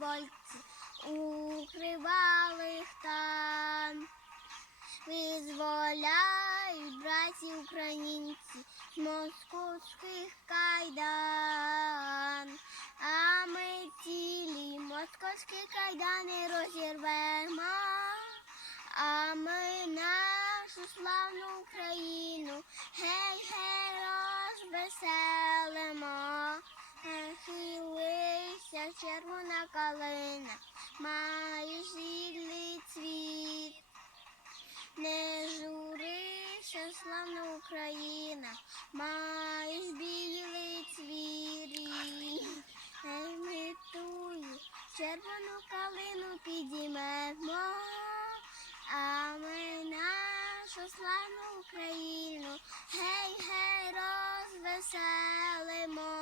добровольці, укривали там. Визволяють браті українці московських кайдан, а ми цілі московські кайдани розірвемо, червона калина, має жілий цвіт. Не журися, славна Україна, маєш білий цвірі. Ей, ми тую червону калину підіймемо, а ми нашу славну Україну, гей, гей, розвеселимо.